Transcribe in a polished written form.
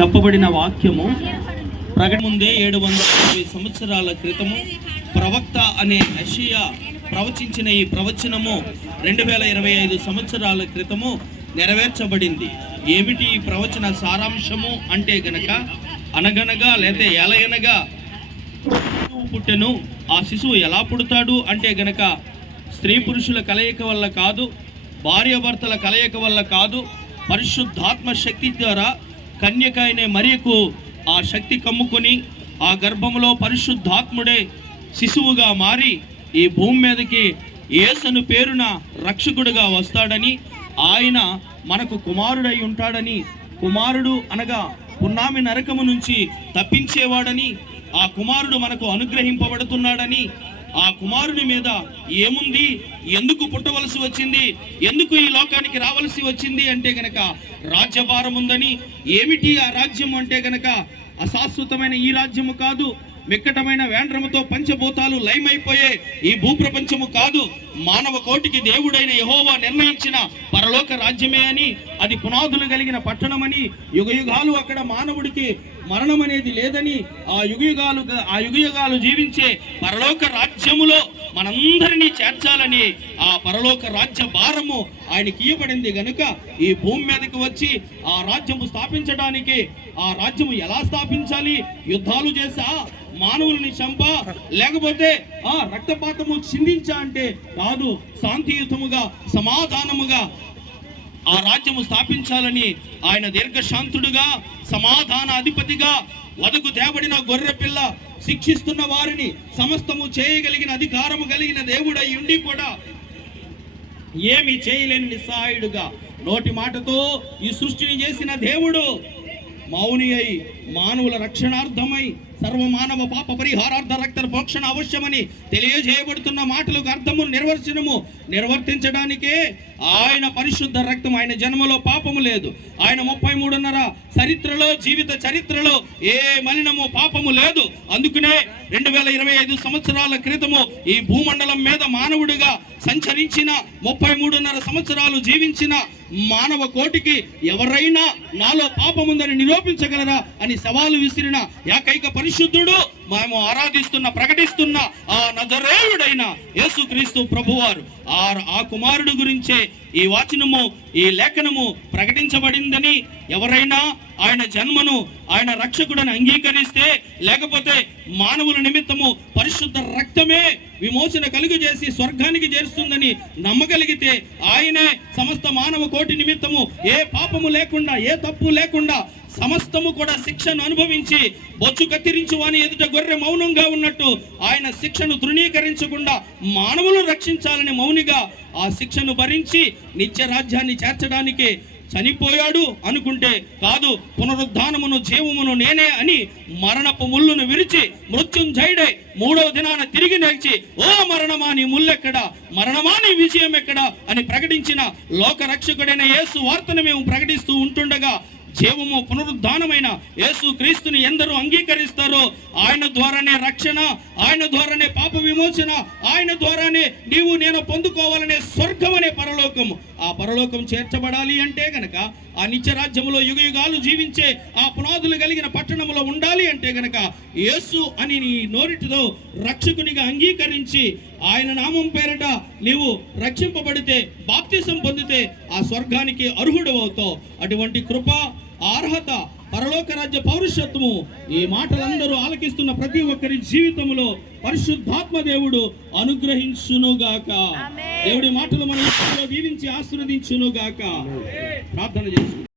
చెప్పబడిన వాక్యము ప్రకటన ముందే 750 సంవత్సరాల క్రితము ప్రవక్త అనే యెషయా ప్రవచించిన ఈ ప్రవచనము 2025 సంవత్సరాల క్రితము నెరవేర్చబడింది. ఏమిటి ఈ ప్రవచన సారాంశము అంటే గనక, అనగనగా లేతే ఎలయనగా పుట్టెను, ఆ శిశువు ఎలా పుడతాడు అంటే గనక స్త్రీ పురుషుల కలయిక వల్ల కాదు, భార్యాభర్తల కలయిక వల్ల కాదు, పరిశుద్ధాత్మ శక్తి ద్వారా కన్యక అయిన మరియకు ఆ శక్తి కమ్ముకొని ఆ గర్భంలో పరిశుద్ధాత్ముడే శిశువుగా మారి ఈ భూమి మీదకి యేసును పేరున రక్షకుడుగా వస్తాడని, ఆయన మనకు కుమారుడై ఉంటాడని, కుమారుడు అనగా పున్నామి నరకము నుంచి తప్పించేవాడని, ఆ కుమారుడు మనకు అనుగ్రహింపబడుతున్నాడని, ఆ కుమారుని మీద ఏముంది, ఎందుకు పుట్టవలసి వచ్చింది, ఎందుకు ఈ లోకానికి రావలసి వచ్చింది అంటే గనక రాజ్యభారం ఉందని. ఏమిటి ఆ రాజ్యం అంటే గనక అశాశ్వతమైన ఈ రాజ్యము కాదు, మిక్కటమైన వేండ్రముతో పంచభూతాలు లయమైపోయే ఈ భూప్రపంచము కాదు, మానవ కోటికి దేవుడైన యెహోవా నిర్ణయించిన పరలోక రాజ్యమే అని, అది పునాదులు కలిగిన పట్టణమని, యుగయుగాలు అక్కడ మానవుడికి మరణం అనేది లేదని, ఆ యుగయుగాలు జీవించే పరలోక రాజ్యములో మనందరినీ చేర్చాలని ఆ పరలోక రాజ్య భారము ఆయనకి ఇవ్వబడింది గనుక ఈ భూమి మీదకి వచ్చి ఆ రాజ్యము స్థాపించడానికి, ఆ రాజ్యము ఎలా స్థాపించాలి, యుద్ధాలు చేసా, మానవుల్ని చంపా, లేకపోతే రక్తపాతము చిందించా అంటే కాదు, శాంతియుతముగా సమాధానముగా ఆ రాజ్యము స్థాపించాలని ఆయన దీర్ఘశాంతుడుగా సమాధాన అధిపతిగా వదకు తేబడిన గొర్రె పిల్ల శిక్షిస్తున్న వారిని సమస్తము చేయగలిగిన అధికారము కలిగిన దేవుడై ఉండి కూడా ఏమి చేయలేని నిస్సహాయుడుగా నోటి మాటతో ఈ సృష్టిని చేసిన దేవుడు మౌని అయి మానవుల రక్షణార్థమై సర్వమానవ పాప పరిహారార్థ రక్త ప్రోక్షణ అవశ్యమని తెలియజేయబడుతున్న మాటలకు అర్థము నిర్వర్తించడానికే ఆయన పరిశుద్ధ రక్తం, ఆయన జన్మలో పాపము లేదు, ఆయన 33.5 చరిత్రలో జీవిత చరిత్రలో ఏ మలినము పాపము లేదు. అందుకనే 2025 సంవత్సరాల క్రితము ఈ భూమండలం మీద మానవుడిగా సంచరించిన 33.5 సంవత్సరాలు జీవించిన మానవ కోటికి ఎవరైనా నాలో పాపముందని నిరూపించగలరా అని సవాలు విసిరిన ఏకైక పరిశుద్ధుడు మేము ఆరాధిస్తున్న ప్రకటిస్తున్న ఆ నజరేయుడైన యేసుక్రీస్తు ప్రభువారు, ఆ కుమారుడు గురించే ఈ వాచనము ఈ లేఖనము ప్రకటించబడిందని, ఎవరైనా ఆయన జన్మను ఆయన రక్షకుడని అంగీకరిస్తే, లేకపోతే మానవుల నిమిత్తము పరిశుద్ధ రక్తమే విమోచన కలుగజేసి స్వర్గానికి చేరుస్తుందని నమ్మగలిగితే, ఆయనే సమస్త మానవ కోటి నిమిత్తము ఏ పాపము లేకుండా ఏ తప్పు లేకుండా సమస్తము కూడా శిక్షను అనుభవించి బొచ్చు కత్తిరించు వాని ఎదుట గొర్రె మౌనంగా ఉన్నట్టు ఆయన శిక్షను తృణీకరించకుండా మానవులను రక్షించాలని మౌనిగా ఆ శిక్షను భరించి నిత్య రాజ్యాన్ని చేర్చడానికి చనిపోయాడు అనుకుంటే కాదు, పునరుద్ధానమును జీవమును నేనే అని మరణపు ముళ్ళును విరిచి మృత్యుంజయుడై 3వ దినాన తిరిగి నిలిచి, ఓ మరణమా నీ ముల్లెక్కడా, మరణమా నీ విజయం ఎక్కడా అని ప్రకటించిన లోక రక్షకుడైన యేసు వార్తను మేము ప్రకటిస్తూ ఉంటుండగా, జీవము పునరుద్ధానమైన యేసు క్రీస్తుని ఎందరూ అంగీకరిస్తారో ఆయన ద్వారానే రక్షణ, ఆయన ద్వారానే పాప విమోచన, ఆయన ద్వారానే నీవు నేను పొందుకోవాలనే స్వర్గం అనే పరలోకము. ఆ పరలోకం చేర్చబడాలి అంటే గనక, ఆ నిత్య రాజ్యములో యుగయుగాలు జీవించే ఆ పునాదులు కలిగిన పట్టణములో ఉండాలి అంటే గనక యేసు అని నీ నోరిటితో రక్షకునిగా అంగీకరించి ఆయన నామం పేరిట నీవు రక్షింపబడితే, బాప్తిసం పొందితే ఆ స్వర్గానికి అర్హుడు అవుతావు. అటువంటి కృప, అర్హత, పరలోక రాజ్య పౌరుషత్వము ఈ మాటలందరూ ఆలకిస్తున్న ప్రతి ఒక్కరి జీవితంలో పరిశుద్ధాత్మ దేవుడు అనుగ్రహించునుగాక. దేవుడి మాటలు మన దీవించి ఆశీర్వదించునుగాక. ప్రార్థన చేసు.